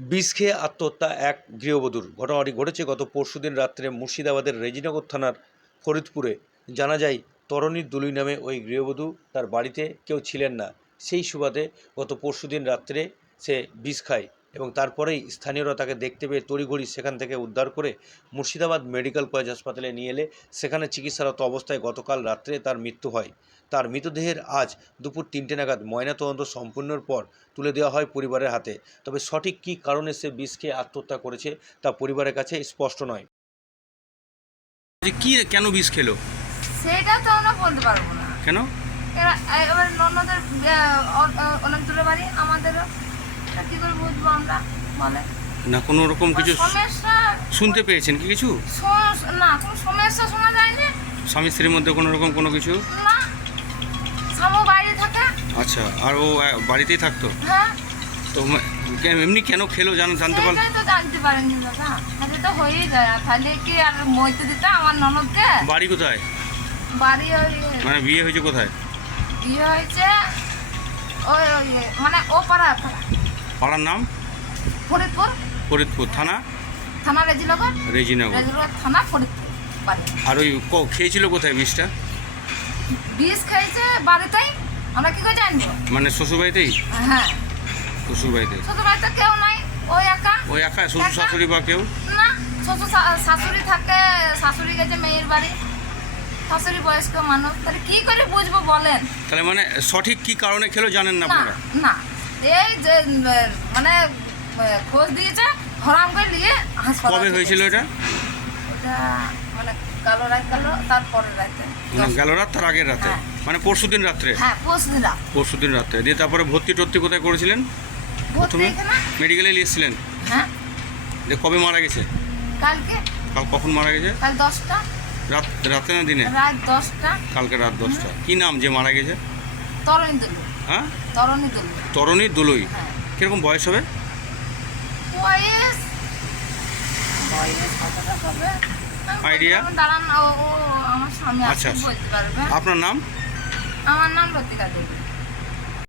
বিষ খেয়ে আত্মহত্যা এক গৃহবধূর। ঘটনাটি ঘটেছে গত পরশুদিন রাত্রে মুর্শিদাবাদের রেজিনগর থানার ফরিদপুরে। জানা যায় তরণীর দুলুই নামে ওই গৃহবধূ তার বাড়িতে কেউ ছিলেন না। সেই সুবাদে গত পরশুদিন রাত্রে সে বিষ খায়। এবং তারপরেই স্থানীয়রা তাকে দেখতে পেয়ে তড়িঘড়ি সেখান থেকে উদ্ধার করে মুর্শিদাবাদ মেডিকেল কলেজ হাসপাতালে নিয়ে এলে। সেখানে চিকিৎসারত অবস্থায় গতকাল রাত্রে তার মৃত্যু হয়। তার মৃতদেহের আজ দুপুর তিনটে নাগাদ ময়নাতদন্ত সম্পূর্ণর পর তুলে দেওয়া হয় পরিবারের হাতে। তবে সঠিক কী কারণে সে বিষ খেয়ে আত্মহত্যা করেছে তা পরিবারের কাছে স্পষ্ট নয়। যে কি কেন বিষ খেলো? সেটা তো আমরা বলতে পারব না। কেন? এরা এবার ননদের অনেক দূরে বাড়ি আমাদেরও। তা কি করে বুঝব আমরা? বলে না কোনো রকম কিছু সমস্যা? শুনতে পেয়েছেন কি কিছু? সম- না কোনো সমস্যা শোনা যায়নি? স্বামী স্ত্রীর মধ্যে কোনো রকম কোনো কিছু? না। সামু বাইরে থাকে। আচ্ছা আর ও আহ, বাড়িতেই থাকতো? হ্যাঁ। তো মা- কে- এমনি কেন খেলো জান জানতে পারল সেটাই তো জানতে পারেনি দাদা। তাহলে তো হয়েই যায়। তাহলে কি আর মইতে দিতে আমার ননদকে? বাড়ি কোথায়? বাড়ি ওই মানে বিয়ে হয়েছে কোথায়? বিয়ে হয়েছে ওই ওই মানে ও পাড়া পাড়া পাড়ার নাম? ফরিদপুর। ফরিদপুর থানা? থানা রেজিনগর। রেজিনগর। রেজিনগর থানা ফরিদপুর আর ওই ক- খেয়েছিল কোথায় বিষটা? বিষ খাইছে বাড়িতেই আমরা কি করে জানব? মানে শ্বশুরবাড়িতেই? হ্যাঁ। শ্বশুরবাড়িতে। শ্বশুর বাড়িতে কেউ নাই ওই একা। ওই একা শ্বশুর শাশুড়ি বা কেউ? না শ্বশুর শাশুড়ি থাকে শাশুড়ি গেছে মেয়ের বাড়ি। শাশুড়ি বয়স্ক মানুষ তাহলে কি করে বুঝব বলেন? তাহলে মানে সঠিক কি কারণে খেলো জানেন না না আপনারা? না। এই যে মানে খোঁজ দিয়েছে হরাম করে নিয়ে কবে হয়েছিল এটা? মানে কালো রাত কালো তারপরে রাতে। মানে গেল রাত তার আগের রাতে? হ্যাঁ। মানে পরশুদিন রাত্রে? হ্যাঁ রাত। পরশুদিন রাত্রে দিয়ে তারপরে ভর্তি টর্তি কোথায় করেছিলেন? প্রথমে? মেডিকেলে নিয়ে এসেছিলেন? হ্যাঁ। দিয়ে কবে মারা গেছে? কালকে। কাল কখন মারা গেছে? কাল দশটা। রাত রাতে না দিনে? রাত দশটা। কালকে রাত দশটা। কি নাম যে মারা গেছে? তরণী দুলুই হ্যাঁ? তরণী দুলু। তরণী দুলই। হ্যাঁ। কীরকম বয়স হবে? বয়স বয়স কতটা না, দাঁড়ান ও আমার স্বামী আচ্ছা, আচ্ছা। আপনার নাম? আমার নাম রতিকা দেবী।